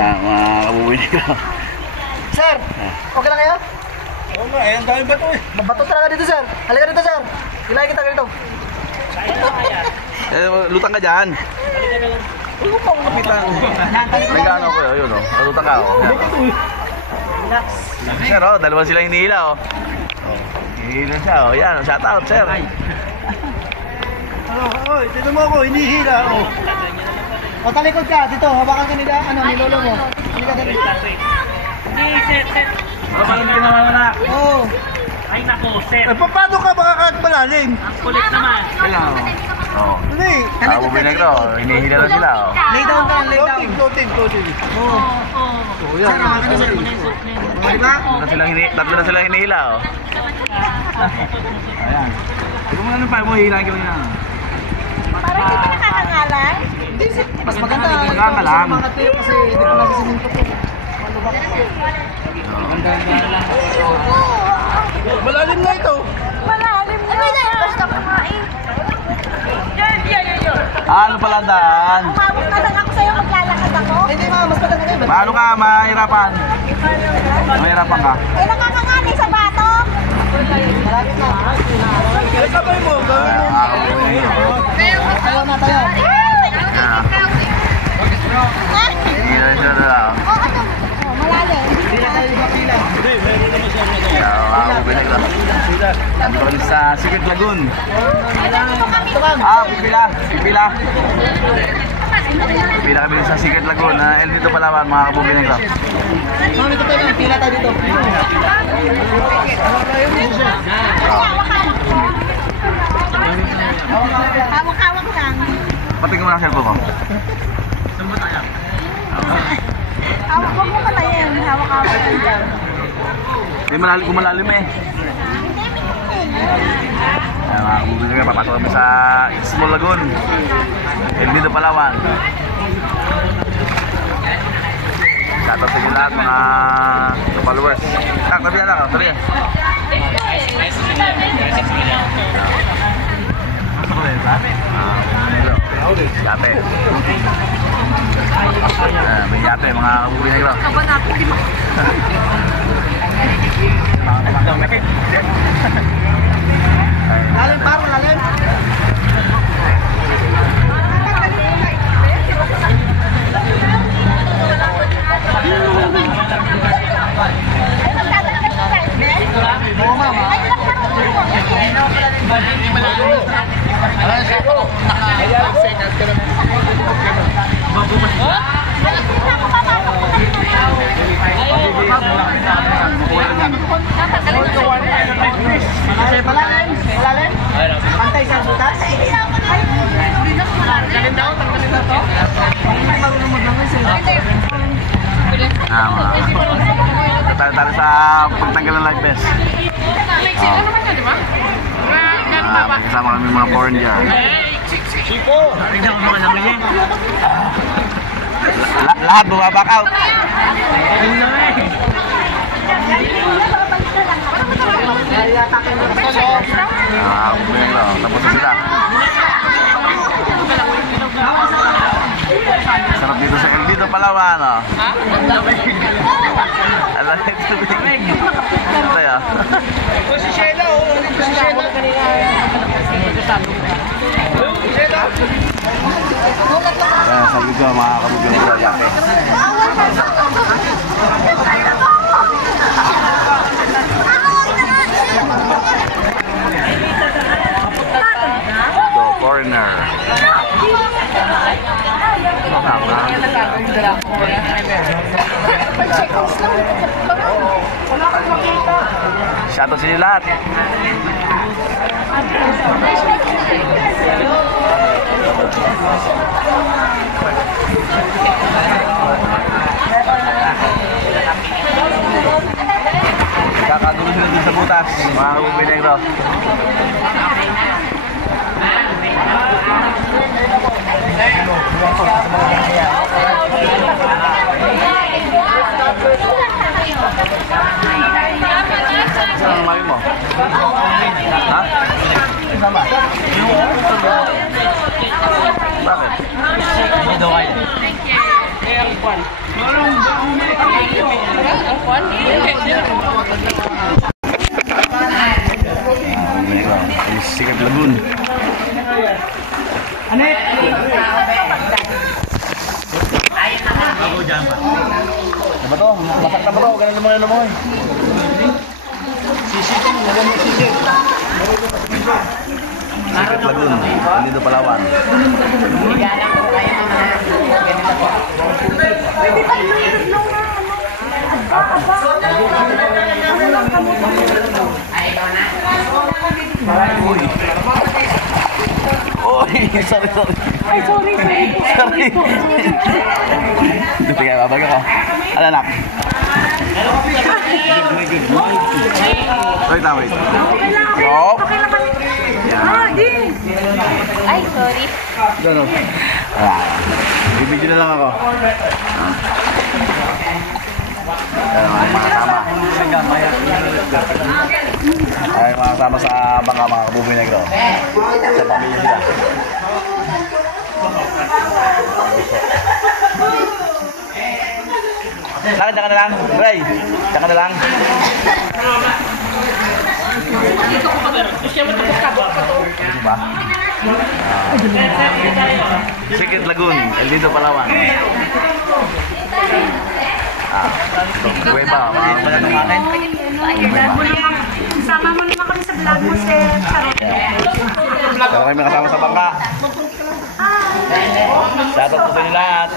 Mga kabubili ko. Sir, okay lang kayo? Oo nga, ang daming bato eh. Mabato talaga dito, sir. Halika dito, sir. Kailangan kita ganito. Lutang ka dyan. Huwag mo pa akong kapitan. Nagano ko yun, yun o. Lutang ka o. Relax. Sir o, dalawa silang hinihila o. Hinihila siya o. Yan, shout out sir. Oy, dito mo ako, hinihila ako. O, talikod ka. Dito, hawakan ka nila, ni lolo mo. Halika dito. Paano ka naman anak? Oo. Ay nako, sir. Eh, paano ka makakatmalalim? Ang kulit naman. Kailangan o. Oo. Hindi. Kabubili negro, hinihila na sila o. Lay down ka lang, lay down. Floating. Oo. Oo, yan. O, diba? Tatlo na silang hinihila o. Ayan. Ikaw mo pa mo hihilahin ko yan. Parang hindi ka nakakangalan. Mas maganda. Maganda ka lang. Mga tayo kasi hindi ko nasisiminto ko. Malubak ko. Malalim na ito. Malalim na. Basta kumain. Ano pala daan? Umabot na lang ako sa'yo, maglalakad ako. Hindi ma, mas maganda kayo. Paano ka mahirapan? Mahirapan ka? Eh, nakakanganay sa bato. Malapit na. Eh, sabay mo. Gawin mo. Tayo na tayo. Hindi na siya na lang. Oh, ano? Oh, malalim. Hindi na tayo pila. Hindi, meron naman siya. Kabubili negro. Nandito kami sa Secret Lagoon. Pipila. Pipila kami sa Secret Lagoon. El dito Palawan, mga kabubili negro. Mami, ito tayo. Pila tayo dito. Hawak-hawak lang. Patingin mo na ang cellphone ko. Hawak mo pala yan. Hawak-hawak lang dyan. Kung malalim eh. Ayan, mga kabubili negro, papasok kami sa Small Lagoon. El dito Palawan. Shoutout sa inyo lahat mga followers. Tabi na ako, tabi. Yate. May yate mga kabubili negro. Lalim pa, lalim. Oo, mama. Malalim. Pantay sa butas. Tanggalin daw to. Hindi marunong maglangoy sila. Talo sa pagtanggal ng life vest. Mexico naman ka, di ba? Kasama kami mga foreign dyan. Lahat bumabak out. Tapos na sila. Sarap dito sa El Dito Palawan, no? Alam mo ito tubig. Ito yun. Si Sheila, oh. Si Sheila. Sheila. Sabi ko, mga kabugyan ko, yake. So, foreigner. Shoutout sa inyo lahat. Kakatuloy sila dun sa butas, mga kabubili negro. Saan ang mami mo? Ha? Saan ba? Bakit? Hindi daw kayo. Sikat Lagoon. Anet! Ano ba to? Masak na ba to? Ganun naman naman. Sikat Lagoon. Dito Palawan. Pwede pa yung tatlong na Uy, sorry. Ay, sorry. Sorry. Sige, babag ako. Ano anak? Wait na, wait. Yup. Ay, sorry. Gano'n. Bibidyo na lang ako. Ay, mga kasama sa bangka, mga kabuboy negro. Sa pamilya nila. Lakad, tsaka na lang. Ray, tsaka na lang. Diba? Sikat Lagoon, El Nido, Palawan. Kuweba, mga kumain. Sama mo naman kami sa vlog mo, Sir. Pero kami kasama sa bangka. Shoutout po sa inyo lahat.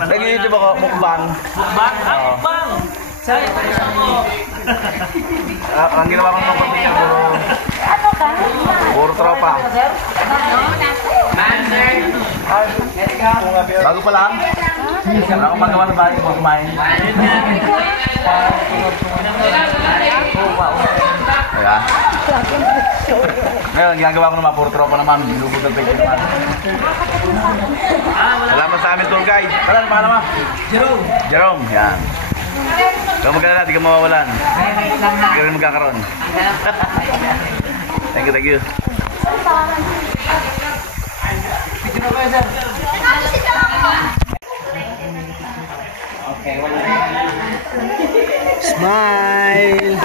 Nag-YouTube ako, mukbang. Mukbang? Mukbang! Sa'yo, mo. Ang ginawa ko ng pagpapicture, puro tropa. Bago pa lang? Ako magawa na ba? Ako kumain. Kaya? Ngayon, ginagawa ko naman, puro tropa naman. Bilubog ng picture naman. Salamat sa amin tour guide. Talan, pangalan mo? Jerome, yan. Kung magkala, di ka mawawalan. Di ka rin magkakaroon. Thank you. Smile!